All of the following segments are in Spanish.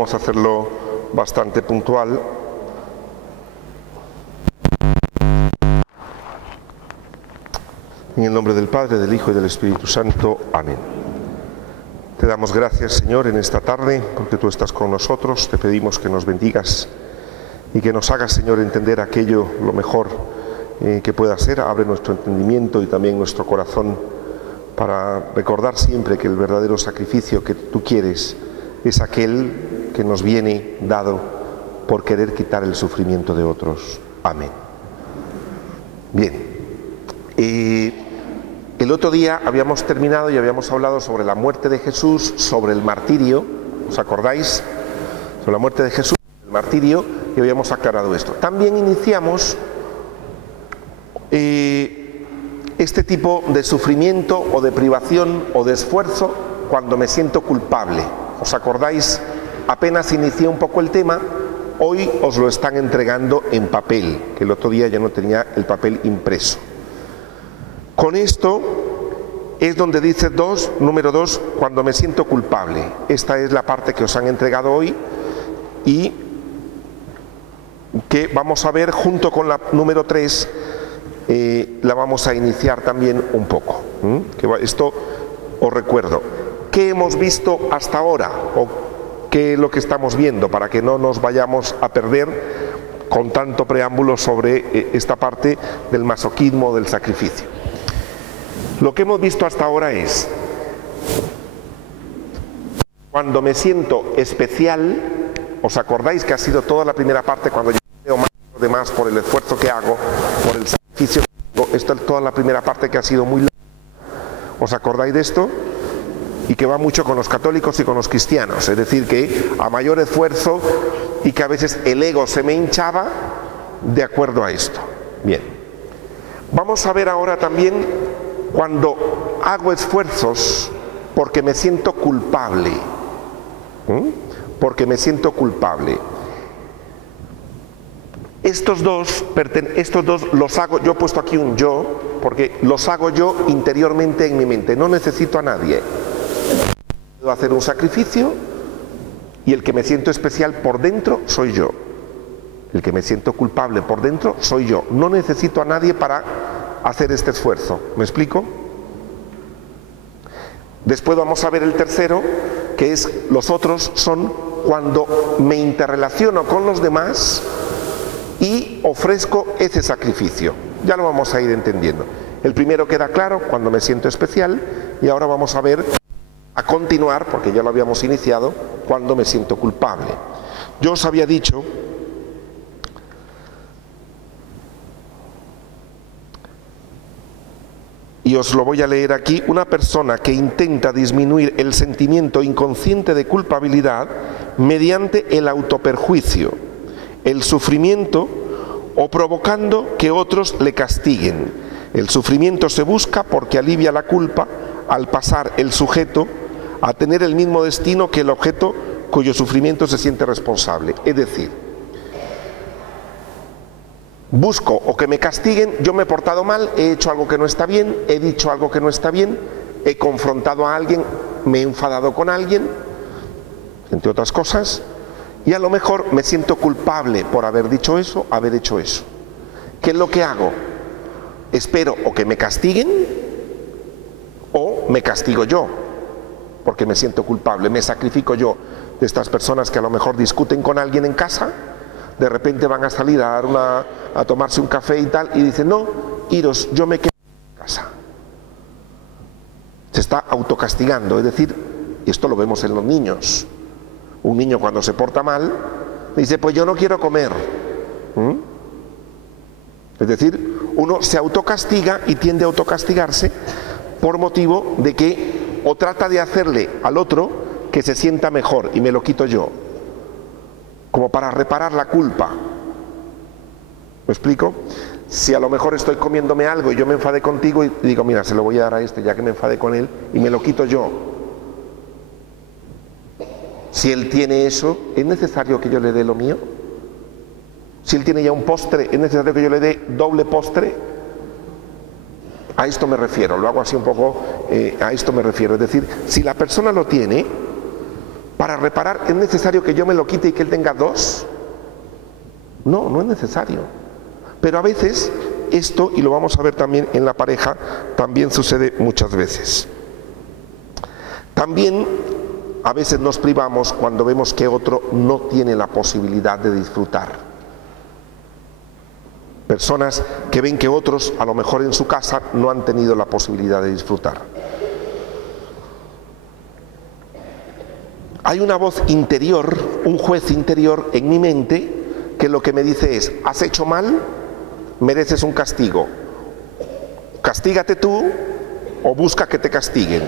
vamos a hacerlo bastante puntual. En el nombre del Padre, del Hijo y del Espíritu Santo. Amén. Te damos gracias, Señor, en esta tarde, porque tú estás con nosotros. Te pedimos que nos bendigas y que nos hagas, Señor, entender aquello, lo mejor que pueda ser. Abre nuestro entendimiento y también nuestro corazón para recordar siempre que el verdadero sacrificio que tú quieres es aquel que nos viene dado por querer quitar el sufrimiento de otros. Amén. Bien. El otro día habíamos terminado y habíamos hablado sobre la muerte de Jesús, sobre el martirio. ¿Os acordáis? Sobre la muerte de Jesús, el martirio, y habíamos aclarado esto. También iniciamos este tipo de sufrimiento o de privación o de esfuerzo cuando me siento culpable. ¿Os acordáis? Apenas inicié un poco el tema, hoy os lo están entregando en papel, que el otro día ya no tenía el papel impreso. Con esto es donde dice número 2, cuando me siento culpable. Esta es la parte que os han entregado hoy y que vamos a ver junto con la número 3, la vamos a iniciar también un poco. Esto os recuerdo. ¿Qué hemos visto hasta ahora? ¿O qué es lo que estamos viendo? Para que no nos vayamos a perder con tanto preámbulo sobre esta parte del masoquismo, del sacrificio. Lo que hemos visto hasta ahora es, cuando me siento especial, ¿os acordáis que ha sido toda la primera parte cuando yo veo más de más por el esfuerzo que hago, por el sacrificio que hago? Esta es toda la primera parte que ha sido muy larga. ¿Os acordáis de esto? Y que va mucho con los católicos y con los cristianos, es decir, que a mayor esfuerzo y que a veces el ego se me hinchaba de acuerdo a esto. Bien, vamos a ver ahora también cuando hago esfuerzos porque me siento culpable, porque me siento culpable. Estos dos los hago, yo he puesto aquí un yo, porque los hago yo interiormente en mi mente, no necesito a nadie. Puedo hacer un sacrificio y el que me siento especial por dentro soy yo. El que me siento culpable por dentro soy yo. No necesito a nadie para hacer este esfuerzo. ¿Me explico? Después vamos a ver el tercero, que es los otros son cuando me interrelaciono con los demás y ofrezco ese sacrificio. Ya lo vamos a ir entendiendo. El primero queda claro, cuando me siento especial, y ahora vamos a ver, a continuar, porque ya lo habíamos iniciado, cuando me siento culpable. Yo os había dicho y os lo voy a leer aquí: una persona que intenta disminuir el sentimiento inconsciente de culpabilidad mediante el autoperjuicio, el sufrimiento o provocando que otros le castiguen. El sufrimiento se busca porque alivia la culpa al pasar el sujeto a tener el mismo destino que el objeto cuyo sufrimiento se siente responsable. Es decir, busco o que me castiguen, yo me he portado mal, he hecho algo que no está bien, he dicho algo que no está bien, he confrontado a alguien, me he enfadado con alguien, entre otras cosas, y a lo mejor me siento culpable por haber dicho eso, haber hecho eso. ¿Qué es lo que hago? Espero o que me castiguen o me castigo yo, porque me siento culpable, me sacrifico yo. De estas personas que a lo mejor discuten con alguien en casa, de repente van a salir a tomarse un café y tal, y dicen, no, iros, yo me quedo en casa. Se está autocastigando, es decir, esto lo vemos en los niños. Un niño cuando se porta mal, dice, pues yo no quiero comer. Es decir, uno se autocastiga y tiende a autocastigarse por motivo de que o trata de hacerle al otro que se sienta mejor y me lo quito yo, como para reparar la culpa. ¿Me explico? Si a lo mejor estoy comiéndome algo y yo me enfadé contigo y digo, mira, se lo voy a dar a este ya que me enfadé con él, y me lo quito yo. Si él tiene eso, ¿es necesario que yo le dé lo mío? Si él tiene ya un postre, ¿es necesario que yo le dé doble postre? A esto me refiero, lo hago así un poco, a esto me refiero. Es decir, si la persona lo tiene, Para reparar, ¿es necesario que yo me lo quite y que él tenga dos? No, no es necesario. Pero a veces esto, y lo vamos a ver también en la pareja, también sucede muchas veces. También a veces nos privamos cuando vemos que otro no tiene la posibilidad de disfrutar. Personas que ven que otros, a lo mejor en su casa, no han tenido la posibilidad de disfrutar. Hay una voz interior, un juez interior en mi mente, que lo que me dice es: has hecho mal, mereces un castigo. Castígate tú o busca que te castiguen.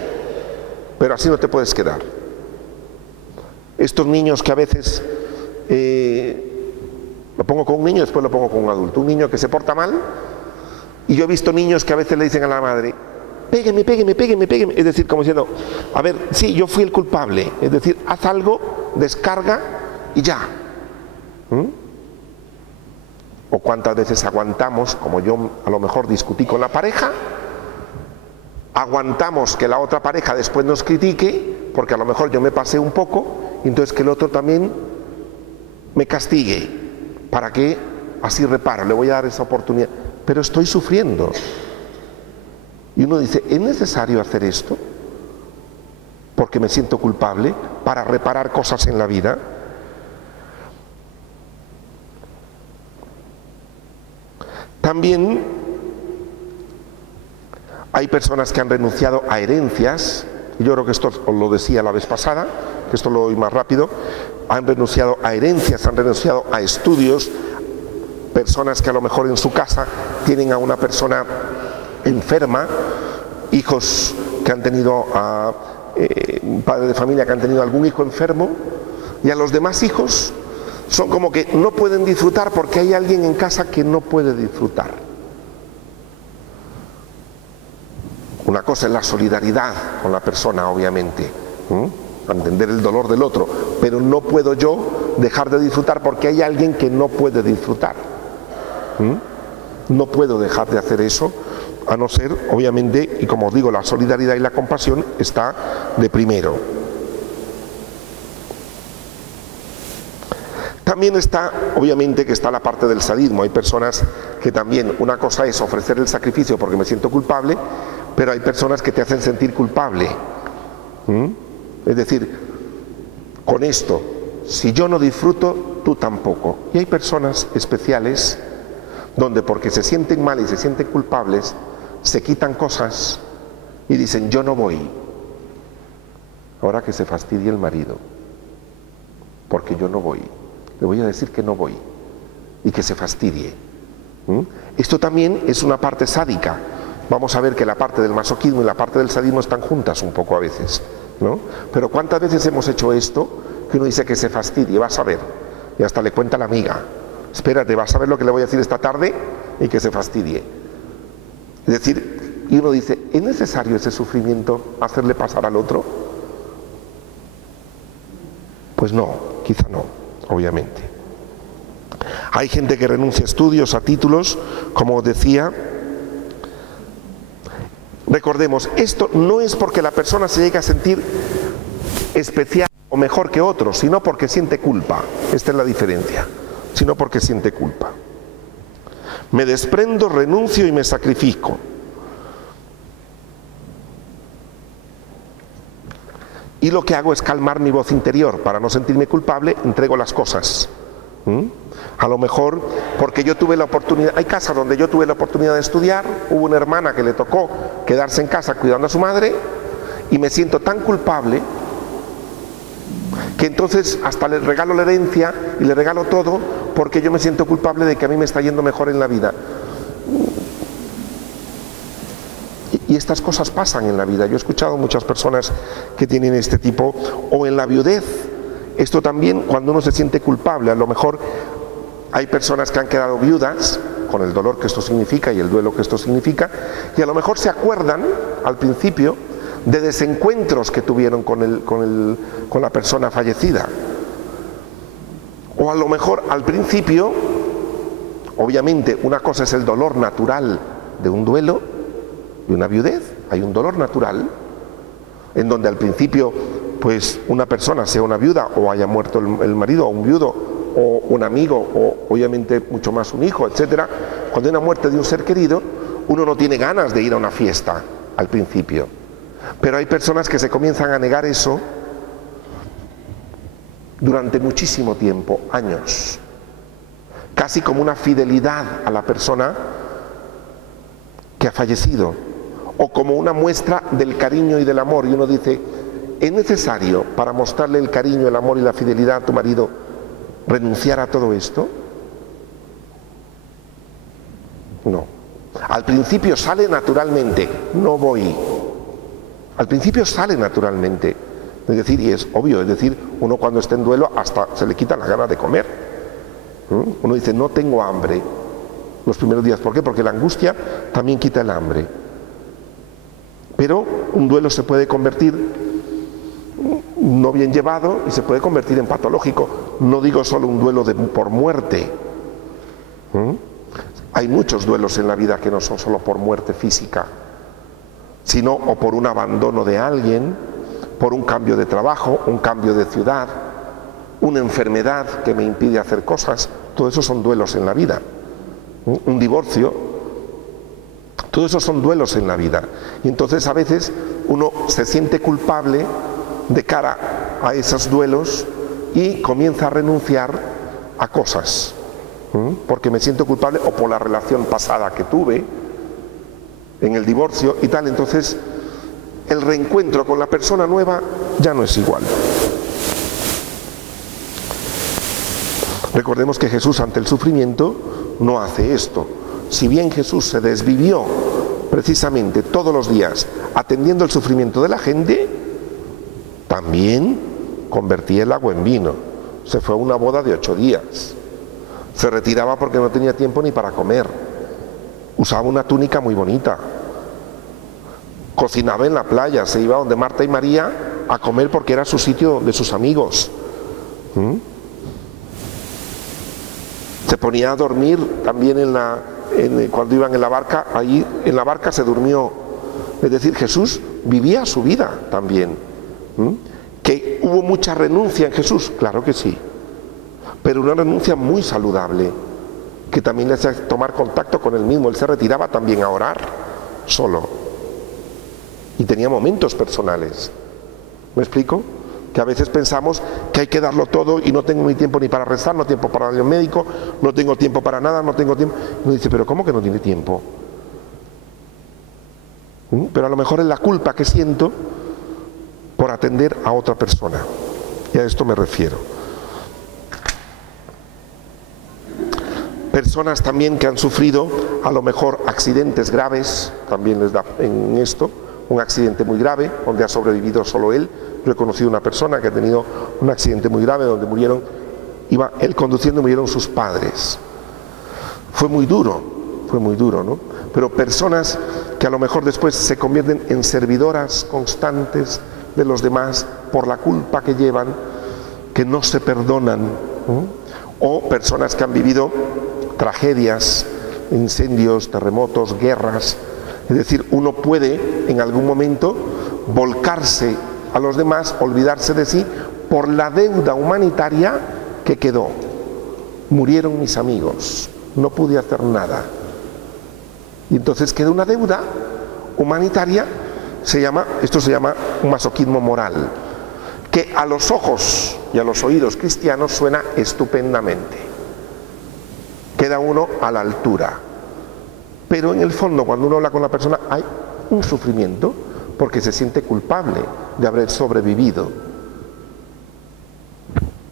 Pero así no te puedes quedar. Estos niños que a veces, lo pongo con un niño, después lo pongo con un adulto. Un niño que se porta mal, y yo he visto niños que a veces le dicen a la madre: pégueme, pégueme, pégueme, pégueme. Es decir, como diciendo: a ver, sí, yo fui el culpable. Es decir, haz algo, descarga y ya. O cuántas veces aguantamos, como yo a lo mejor discutí con la pareja, aguantamos que la otra pareja después nos critique, porque a lo mejor yo me pasé un poco, y entonces que el otro también me castigue, para que así reparo, le voy a dar esa oportunidad. Pero estoy sufriendo. Y uno dice: ¿es necesario hacer esto? Porque me siento culpable, para reparar cosas en la vida. También hay personas que han renunciado a herencias, y yo creo que esto os lo decía la vez pasada, que esto lo oí más rápido. Han renunciado a herencias, han renunciado a estudios. Personas que a lo mejor en su casa tienen a una persona enferma, hijos que han tenido a un padre de familia que han tenido algún hijo enfermo, y a los demás hijos son como que no pueden disfrutar porque hay alguien en casa que no puede disfrutar. Una cosa es la solidaridad con la persona, obviamente, entender el dolor del otro, pero no puedo yo dejar de disfrutar porque hay alguien que no puede disfrutar. No puedo dejar de hacer eso, a no ser, obviamente, y como os digo, la solidaridad y la compasión está de primero. También está, obviamente, que está la parte del sadismo. Hay personas que también, una cosa es ofrecer el sacrificio porque me siento culpable, pero hay personas que te hacen sentir culpable. Es decir, con esto, si yo no disfruto, tú tampoco. Y hay personas especiales donde, porque se sienten mal y se sienten culpables, se quitan cosas y dicen: yo no voy. Ahora que se fastidie el marido, porque yo no voy. Le voy a decir que no voy y que se fastidie. Esto también es una parte sádica. Vamos a ver que la parte del masoquismo y la parte del sadismo están juntas un poco a veces, ¿no? Pero ¿cuántas veces hemos hecho esto? Que uno dice que se fastidie, vas a ver, y hasta le cuenta a la amiga: espérate, vas a ver lo que le voy a decir esta tarde, y que se fastidie. Es decir, y uno dice: ¿es necesario ese sufrimiento, hacerle pasar al otro? Pues no, quizá no. Obviamente. Hay gente que renuncia a estudios, a títulos, como os decía. Recordemos, esto no es porque la persona se llegue a sentir especial o mejor que otros, sino porque siente culpa. Esta es la diferencia. Sino porque siente culpa. Me desprendo, renuncio y me sacrifico. Y lo que hago es calmar mi voz interior. Para no sentirme culpable, entrego las cosas. A lo mejor porque yo tuve la oportunidad, hay casas donde yo tuve la oportunidad de estudiar, hubo una hermana que le tocó quedarse en casa cuidando a su madre, y me siento tan culpable que entonces hasta le regalo la herencia y le regalo todo, porque yo me siento culpable de que a mí me está yendo mejor en la vida. Y estas cosas pasan en la vida. Yo he escuchado muchas personas que tienen este tipo, o en la viudez. Esto también, cuando uno se siente culpable, a lo mejor hay personas que han quedado viudas, con el dolor que esto significa y el duelo que esto significa, y a lo mejor se acuerdan al principio de desencuentros que tuvieron con la persona fallecida. O a lo mejor al principio, obviamente una cosa es el dolor natural de un duelo, de una viudez. Hay un dolor natural en donde al principio pues una persona, sea una viuda o haya muerto el marido o un viudo o un amigo o obviamente mucho más un hijo, etcétera, cuando hay una muerte de un ser querido, uno no tiene ganas de ir a una fiesta al principio. Pero hay personas que se comienzan a negar eso durante muchísimo tiempo, años, casi como una fidelidad a la persona que ha fallecido, o como una muestra del cariño y del amor. Y uno dice, ¿es necesario para mostrarle el cariño, el amor y la fidelidad a tu marido renunciar a todo esto? No. Al principio sale naturalmente, no voy. Al principio sale naturalmente. Es decir, y es obvio, es decir, uno cuando está en duelo hasta se le quitan las ganas de comer. Uno dice, no tengo hambre los primeros días. ¿Por qué? Porque la angustia también quita el hambre. Pero un duelo se puede convertir no bien llevado y se puede convertir en patológico. No digo solo un duelo por muerte. Hay muchos duelos en la vida que no son solo por muerte física, sino o por un abandono de alguien, por un cambio de trabajo, un cambio de ciudad, una enfermedad que me impide hacer cosas. Todo eso son duelos en la vida. Un divorcio, todo eso son duelos en la vida. Y entonces a veces uno se siente culpable de cara a esos duelos y comienza a renunciar a cosas, porque me siento culpable o por la relación pasada que tuve en el divorcio y tal. Entonces el reencuentro con la persona nueva ya no es igual. Recordemos que Jesús ante el sufrimiento no hace esto. Si bien Jesús se desvivió precisamente todos los días atendiendo el sufrimiento de la gente, también convertía el agua en vino. Se fue a una boda de 8 días. Se retiraba porque no tenía tiempo ni para comer. Usaba una túnica muy bonita. Cocinaba en la playa, se iba donde Marta y María a comer porque era su sitio de sus amigos. Se ponía a dormir también cuando iban en la barca. Allí en la barca se durmió. Es decir, Jesús vivía su vida también. ¿Que hubo mucha renuncia en Jesús? Claro que sí, pero una renuncia muy saludable, que también le hacía tomar contacto con él mismo. Él se retiraba también a orar solo y tenía momentos personales. ¿Me explico? Que a veces pensamos que hay que darlo todo y no tengo ni tiempo ni para rezar, no tengo tiempo para ir al médico, no tengo tiempo para nada, no tengo tiempo. Y uno dice, pero ¿cómo que no tiene tiempo? Pero a lo mejor es la culpa que siento por atender a otra persona. Y a esto me refiero. Personas también que han sufrido a lo mejor accidentes graves, también les da en esto, un accidente muy grave, donde ha sobrevivido solo él. Yo he conocido una persona que ha tenido un accidente muy grave donde iba él conduciendo y murieron sus padres. Fue muy duro, ¿no? Pero personas que a lo mejor después se convierten en servidoras constantes de los demás por la culpa que llevan, que no se perdonan, o personas que han vivido tragedias, incendios, terremotos, guerras. Es decir, uno puede en algún momento volcarse a los demás, olvidarse de sí por la deuda humanitaria que quedó. Murieron mis amigos, no pude hacer nada. Y entonces queda una deuda humanitaria. Esto se llama un masoquismo moral, que a los ojos y a los oídos cristianos suena estupendamente. Queda uno a la altura. Pero en el fondo, cuando uno habla con la persona, hay un sufrimiento porque se siente culpable de haber sobrevivido.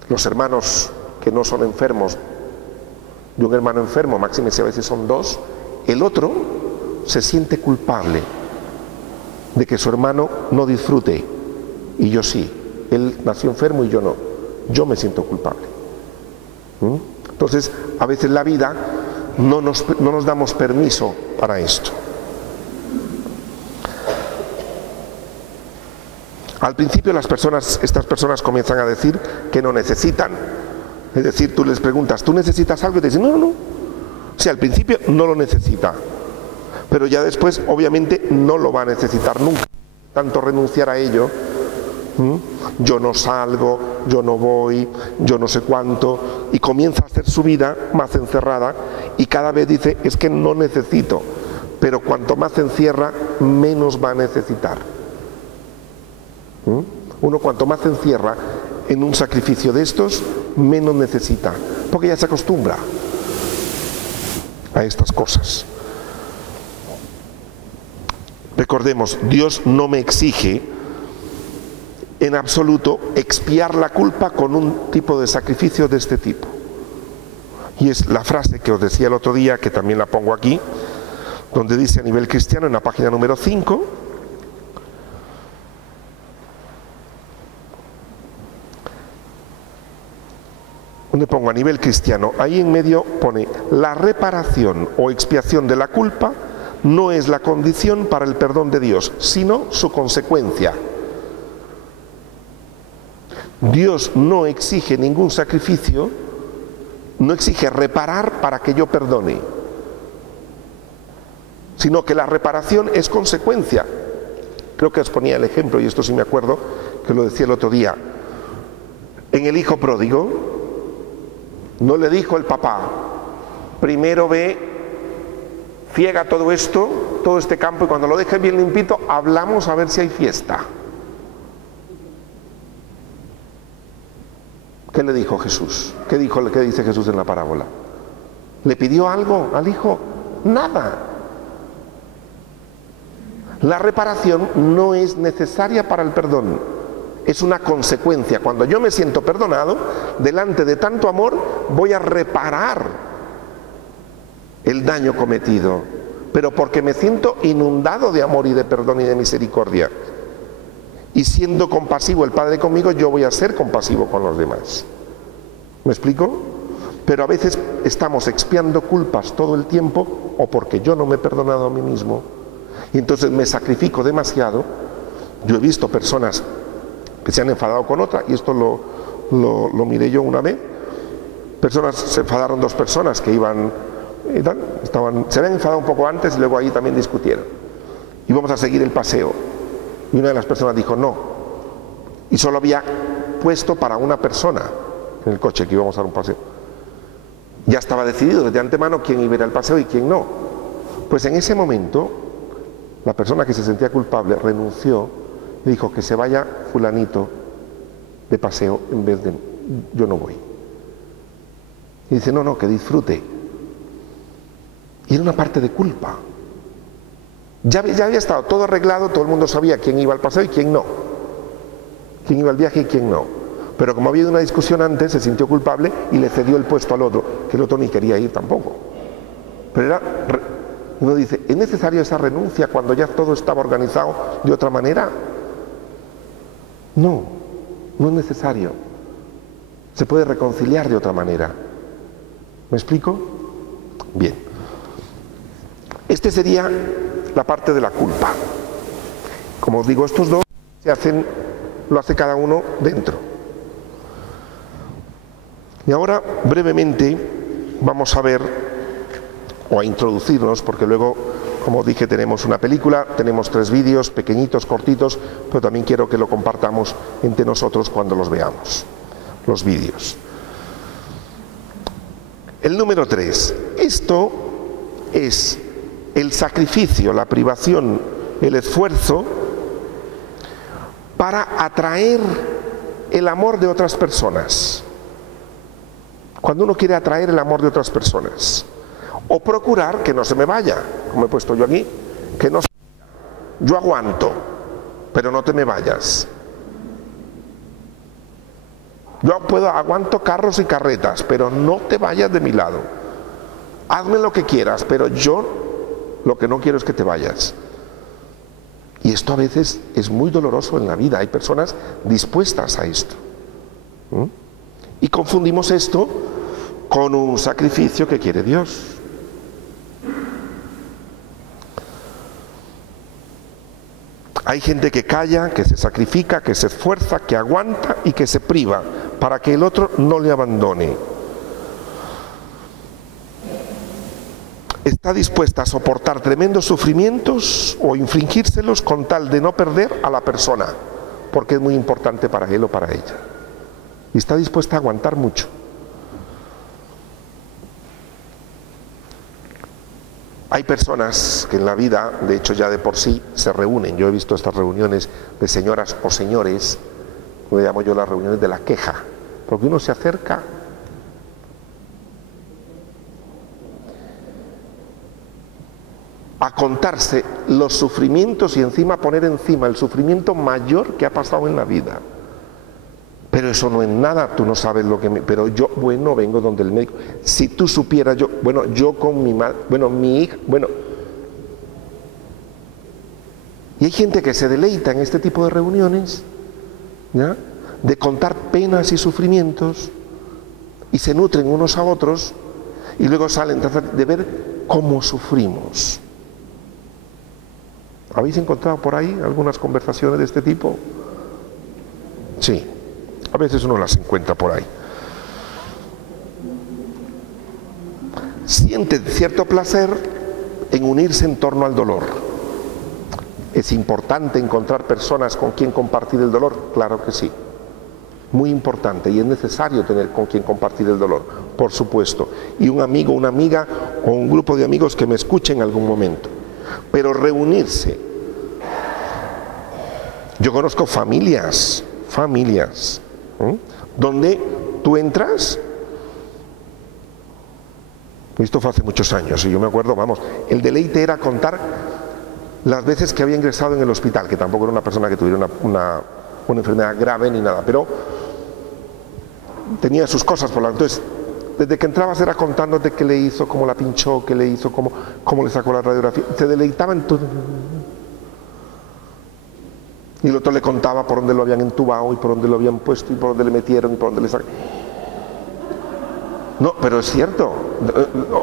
Los hermanos que no son enfermos, de un hermano enfermo, máxime si a veces son 2, el otro se siente culpable de que su hermano no disfrute y yo sí. Él nació enfermo y yo no. Yo me siento culpable. Entonces, a veces la vida no nos damos permiso para esto. Al principio estas personas comienzan a decir que no necesitan. Es decir, tú les preguntas, ¿tú necesitas algo? Y te dicen, no. O sea, al principio no lo necesita, pero ya después obviamente no lo va a necesitar nunca. Tanto renunciar a ello, Yo no salgo, yo no voy, yo no sé cuánto, y comienza a hacer su vida más encerrada y cada vez dice, es que no necesito, pero cuanto más se encierra, menos va a necesitar. Uno cuanto más se encierra en un sacrificio de estos, menos necesita, porque ya se acostumbra a estas cosas. Recordemos, Dios no me exige en absoluto expiar la culpa con un tipo de sacrificio de este tipo. Y es la frase que os decía el otro día, que también la pongo aquí, donde dice a nivel cristiano, en la página número 5, donde pongo a nivel cristiano, ahí en medio pone, la reparación o expiación de la culpa no es la condición para el perdón de Dios, sino su consecuencia. Dios no exige ningún sacrificio, no exige reparar para que yo perdone, sino que la reparación es consecuencia. Creo que os ponía el ejemplo, y esto sí me acuerdo, que lo decía el otro día. En el hijo pródigo, no le dijo el papá, primero ve, ciega todo esto, todo este campo, y cuando lo dejes bien limpito, hablamos a ver si hay fiesta. ¿Qué le dijo Jesús? ¿Qué dice Jesús en la parábola? ¿Le pidió algo al hijo? Nada. La reparación no es necesaria para el perdón, es una consecuencia. Cuando yo me siento perdonado, delante de tanto amor, voy a reparar el daño cometido, pero porque me siento inundado de amor y de perdón y de misericordia. Y siendo compasivo el Padre conmigo, yo voy a ser compasivo con los demás. ¿Me explico? Pero a veces estamos expiando culpas todo el tiempo, o porque yo no me he perdonado a mí mismo, y entonces me sacrifico demasiado. Yo he visto personas que se han enfadado con otra, y esto lo miré yo una vez. Se enfadaron dos personas que iban, se habían enfadado un poco antes y luego ahí también discutieron. Íbamos a seguir el paseo. Y una de las personas dijo no, y solo había puesto para una persona en el coche que íbamos a dar un paseo. Ya estaba decidido desde antemano quién iba a ir al paseo y quién no. Pues en ese momento, la persona que se sentía culpable renunció y dijo que se vaya fulanito de paseo en vez de yo no voy. Y dice no, que disfrute. Y era una parte de culpa. Ya había estado todo arreglado, todo el mundo sabía quién iba al paseo y quién no, quién iba al viaje y quién no, pero como había habido una discusión antes, se sintió culpable y le cedió el puesto al otro, que el otro ni quería ir tampoco. Pero uno dice, ¿es necesario esa renuncia cuando ya todo estaba organizado de otra manera? No, no es necesario, se puede reconciliar de otra manera. ¿Me explico? Bien, este sería la parte de la culpa. Como os digo, estos dos lo hace cada uno dentro. Y ahora brevemente vamos a ver o a introducirnos, porque luego, como dije, tenemos una película, tenemos 3 vídeos pequeñitos, cortitos, pero también quiero que lo compartamos entre nosotros cuando los veamos, los vídeos. El número 3, esto es el sacrificio, la privación, el esfuerzo para atraer el amor de otras personas. Cuando uno quiere atraer el amor de otras personas, o procurar que no se me vaya, como he puesto yo aquí, que no se vaya. Yo aguanto, pero no te me vayas. Yo aguanto carros y carretas, pero no te vayas de mi lado. Hazme lo que quieras, pero yo lo que no quiero es que te vayas. Y esto a veces es muy doloroso en la vida. Hay personas dispuestas a esto. Y confundimos esto con un sacrificio que quiere Dios. Hay gente que calla, que se sacrifica, que se esfuerza, que aguanta y que se priva para que el otro no le abandone. Está dispuesta a soportar tremendos sufrimientos o infligírselos con tal de no perder a la persona. porque es muy importante para él o para ella. Y está dispuesta a aguantar mucho. Hay personas que en la vida, de hecho ya de por sí, se reúnen. Yo he visto estas reuniones de señoras o señores, como llamo yo las reuniones de la queja, porque uno se acerca a contarse los sufrimientos y encima poner encima el sufrimiento mayor que ha pasado en la vida. Pero eso no es nada, tú no sabes lo que pero yo, bueno, vengo donde el médico. Si tú supieras, yo con mi madre, mi hija, Y hay gente que se deleita en este tipo de reuniones, ¿ya?, de contar penas y sufrimientos, y se nutren unos a otros, y luego salen de ver cómo sufrimos. ¿Habéis encontrado por ahí algunas conversaciones de este tipo? Sí. A veces uno las encuentra por ahí. Sienten cierto placer en unirse en torno al dolor. ¿Es importante encontrar personas con quien compartir el dolor? Claro que sí. Muy importante, y es necesario tener con quien compartir el dolor, por supuesto. Y un amigo, una amiga o un grupo de amigos que me escuchen en algún momento. Pero reunirse. Yo conozco familias, donde tú entras, esto fue hace muchos años y yo me acuerdo, el deleite era contar las veces que había ingresado en el hospital, que tampoco era una persona que tuviera una enfermedad grave ni nada, pero tenía sus cosas por la... Entonces, desde que entrabas era contándote qué le hizo, cómo la pinchó, qué le hizo, cómo le sacó la radiografía, te deleitaba en todo. Y el otro le contaba por dónde lo habían entubado y por dónde lo habían puesto y por dónde le metieron y por dónde le sacaron. No, pero es cierto,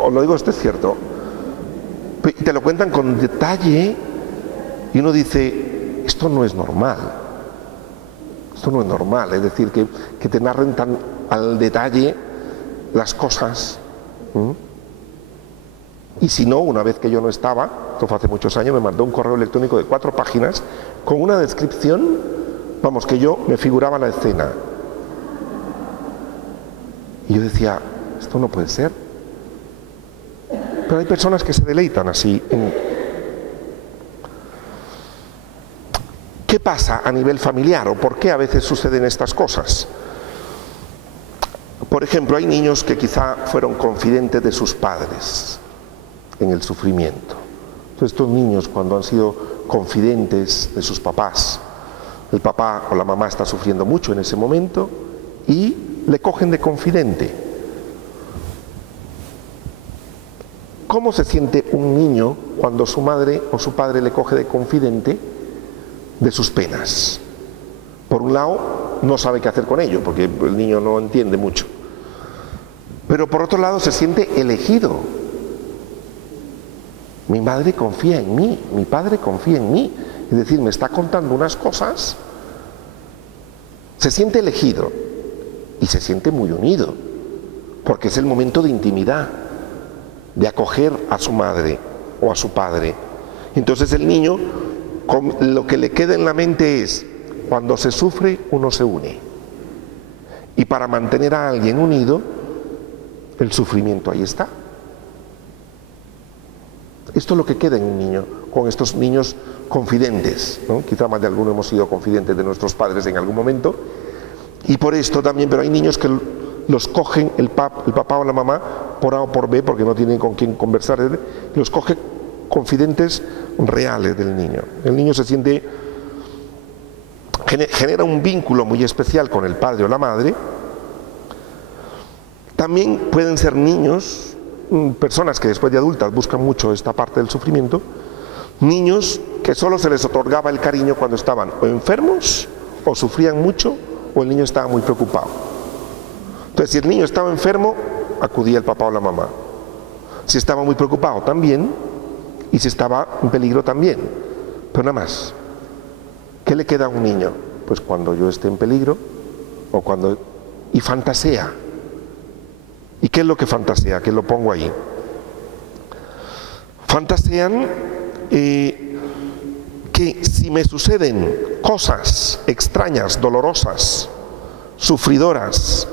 os lo digo, esto es cierto. Y te lo cuentan con detalle y uno dice, esto no es normal. Esto no es normal, es decir, que te narren tan al detalle las cosas. Y si no, una vez que yo no estaba, esto fue hace muchos años, me mandó un correo electrónico de 4 páginas con una descripción, que yo me figuraba la escena. Y yo decía, esto no puede ser. Pero hay personas que se deleitan así. ¿Qué pasa a nivel familiar o por qué a veces suceden estas cosas? Por ejemplo, hay niños que quizá fueron confidentes de sus padres en el sufrimiento. Entonces, estos niños, cuando han sido confidentes de sus papás, el papá o la mamá está sufriendo mucho en ese momento y le cogen de confidente. ¿Cómo se siente un niño cuando su madre o su padre le coge de confidente de sus penas? Por un lado, no sabe qué hacer con ello, porque el niño no entiende mucho. Pero por otro lado, se siente elegido. Mi madre confía en mí, mi padre confía en mí. Es decir, me está contando unas cosas. Se siente elegido y se siente muy unido, porque es el momento de intimidad, de acoger a su madre o a su padre. Entonces el niño, lo que le queda en la mente es, cuando se sufre, uno se une. Y para mantener a alguien unido, el sufrimiento ahí está. Esto es lo que queda en un niño, con estos niños confidentes, ¿no? Quizá más de alguno hemos sido confidentes de nuestros padres en algún momento, y por esto también, pero hay niños que los cogen el papá o la mamá por A o por B, porque no tienen con quién conversar, los coge confidentes reales del niño. El niño se siente, genera un vínculo muy especial con el padre o la madre. También pueden ser niños, personas que después de adultas buscan mucho esta parte del sufrimiento, niños que solo se les otorgaba el cariño cuando estaban o enfermos o sufrían mucho o el niño estaba muy preocupado. Entonces, si el niño estaba enfermo, acudía el papá o la mamá. Si estaba muy preocupado, también. Y si estaba en peligro, también. Pero nada más. ¿Qué le queda a un niño? Pues cuando yo esté en peligro o cuando... Y fantasea. ¿Y qué es lo que fantasea? Que lo pongo ahí. Fantasean que que si me suceden cosas extrañas, dolorosas, sufridoras,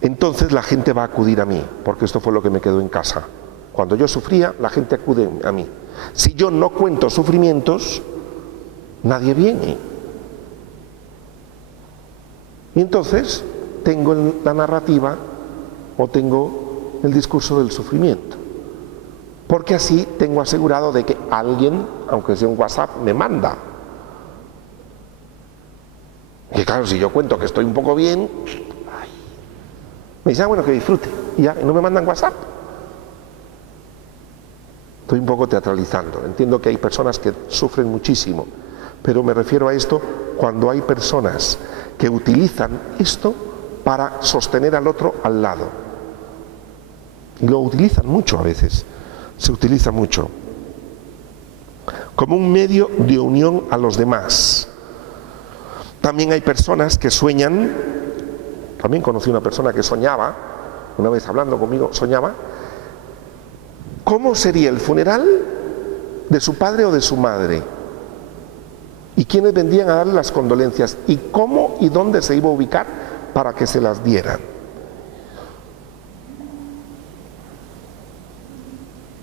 entonces la gente va a acudir a mí, porque esto fue lo que me quedó en casa. Cuando yo sufría, la gente acude a mí. Si yo no cuento sufrimientos, nadie viene. Y entonces tengo la narrativa o tengo el discurso del sufrimiento. Porque así tengo asegurado de que alguien, aunque sea un WhatsApp, me manda. Y claro, si yo cuento que estoy un poco bien, me dicen, bueno, que disfrute. Y ya, no me mandan WhatsApp. Estoy un poco teatralizando. Entiendo que hay personas que sufren muchísimo, pero me refiero a esto cuando hay personas que utilizan esto para sostener al otro al lado. Y lo utilizan mucho a veces. Se utiliza mucho. Como un medio de unión a los demás. También hay personas que sueñan. También conocí una persona que soñaba, una vez hablando conmigo, soñaba cómo sería el funeral de su padre o de su madre y quiénes vendrían a darle las condolencias y cómo y dónde se iba a ubicar para que se las dieran.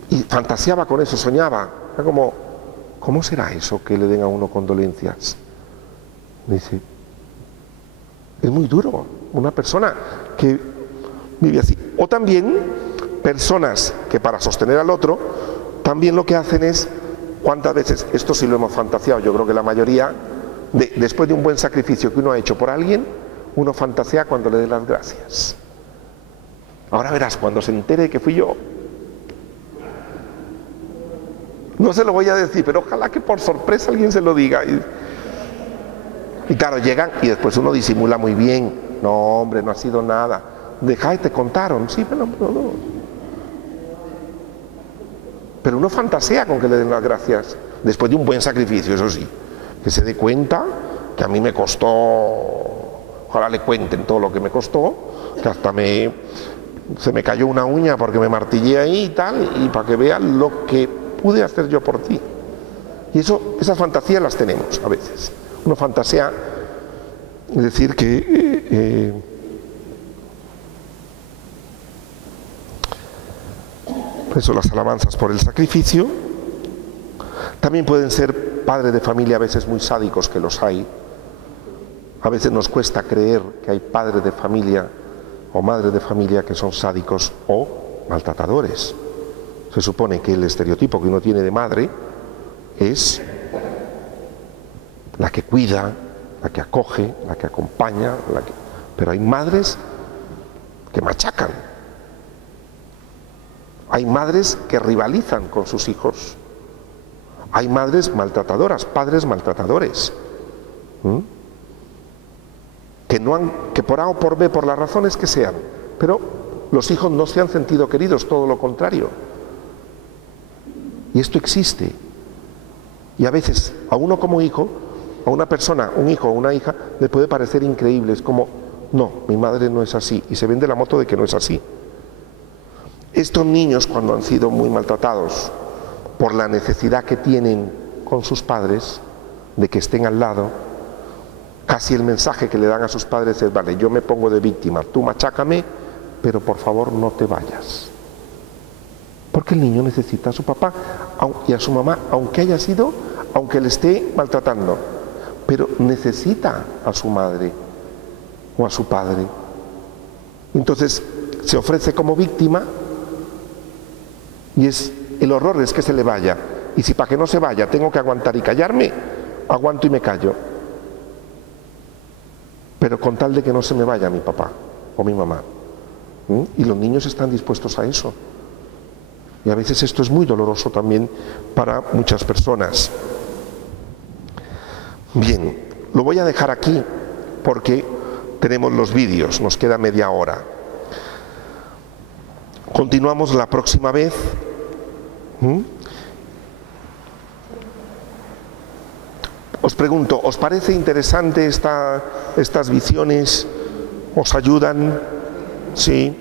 Y fantaseaba con eso, soñaba. Era como, ¿cómo será eso que le den a uno condolencias? Me dice, es muy duro, una persona que vive así. O también personas que para sostener al otro, también lo que hacen es, ¿cuántas veces? Esto sí lo hemos fantaseado, yo creo que la mayoría, después de un buen sacrificio que uno ha hecho por alguien, uno fantasea cuando le dé las gracias. Ahora verás, cuando se entere que fui yo, no se lo voy a decir, pero ojalá que por sorpresa alguien se lo diga. Y claro, llegan y después uno disimula muy bien. No, hombre, no ha sido nada. Deja y te contaron. Sí, pero no. Pero uno fantasea con que le den las gracias. Después de un buen sacrificio, eso sí. Que se dé cuenta que a mí me costó, ojalá le cuenten todo lo que me costó, que hasta se me cayó una uña porque me martillé ahí y tal, y para que vean lo que pude hacer yo por ti. Y esas fantasías las tenemos a veces. Uno fantasea, es decir, que eso, las alabanzas por el sacrificio. También pueden ser padres de familia a veces muy sádicos, que los hay. A veces nos cuesta creer que hay padres de familia o madres de familia que son sádicos o maltratadores. Se supone que el estereotipo que uno tiene de madre es la que cuida, la que acoge, la que acompaña, pero hay madres que machacan. Hay madres que rivalizan con sus hijos. Hay madres maltratadoras, padres maltratadores. Que por A o por B, por las razones que sean, pero los hijos no se han sentido queridos, todo lo contrario. Y esto existe. Y a veces a uno como hijo, a una persona, un hijo o una hija, le puede parecer increíble. Es como, no, mi madre no es así. Y se vende la moto de que no es así. Estos niños, cuando han sido muy maltratados por la necesidad que tienen con sus padres de que estén al lado, casi el mensaje que le dan a sus padres es, vale, yo me pongo de víctima, tú machácame, pero por favor no te vayas. Porque el niño necesita a su papá y a su mamá, aunque le esté maltratando, pero necesita a su madre o a su padre. Entonces se ofrece como víctima y el horror es que se le vaya. Y si para que no se vaya tengo que aguantar y callarme, aguanto y me callo. Pero con tal de que no se me vaya mi papá o mi mamá. Y los niños están dispuestos a eso. Y a veces esto es muy doloroso también para muchas personas. Bien, lo voy a dejar aquí porque tenemos los vídeos, nos queda media hora. Continuamos la próxima vez. Os pregunto, ¿os parece interesante estas visiones? ¿Os ayudan? ¿Sí?